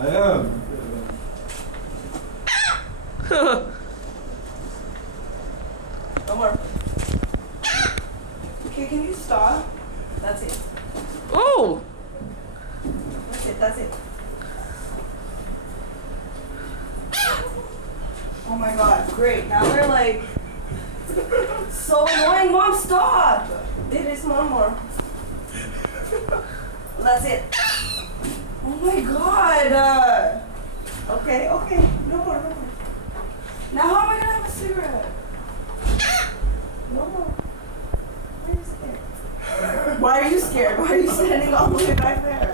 I am. No more. Okay, can you stop? That's it. Oh! That's it, that's it. Oh my god, great. Now they're like so annoying. Mom, stop! It is one more. That's it. Oh my god. Okay, okay. No more, no more. Now how am I gonna have a cigarette? No more. Why are you scared? Why are you scared? Why are you standing all the way back there?